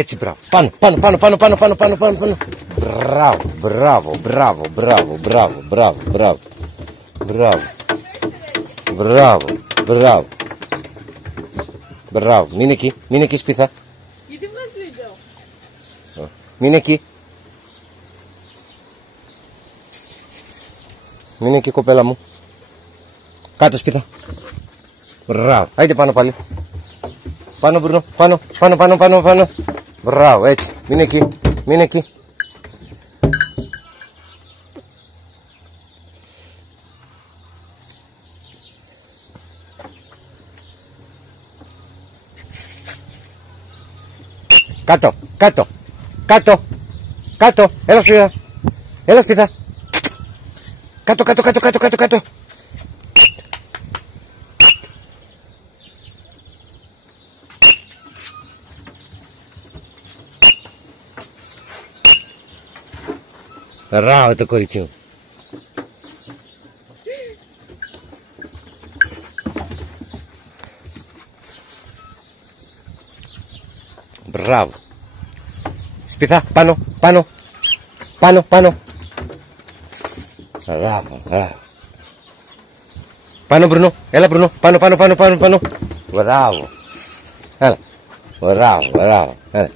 Έτσι, μπράβο. Πάνω, πάνω, πάνω, πάνω, πάνω, πάνω, πάνω, πάνω, πάνω. Μπράβο, μπράβο, μπράβο, μπράβο, μπράβο, μπράβο, μπράβο. Μπράβο. Μπράβο, μπράβο. Μπράβο. Μην εκεί σπίθα. Γιατί βγάζει βίντεο. Μην εκεί. Μην εκεί, κοπέλα μου. Κάτω σπίθα. Μπράβο. Άιτε πάνω πάλι. Πάνω, Μπρουνό. Πάνω, πάνω, πάνω, πάνω, πάνω. Μπράβο, έτσι. Μην εκεί. Μην εκεί. Κάτω, κάτω, κάτω, κάτω. Έλα σπίθα. Έλα σπίθα. Κάτω, κάτω, κάτω, κάτω, κάτω, κάτω. Μπράβο το κορίτσι μου. Μπράβο. Σπίθα, πάνω, πάνω. Πάνω, πάνω. Μπράβο, μπράβο. Πάνω, Μπρουνό. Έλα, Μπρουνό. Πάνω, πάνω, πάνω, πάνω, πάνω. Μπράβο. Έλα. Μπράβο, μπράβο. Έλα.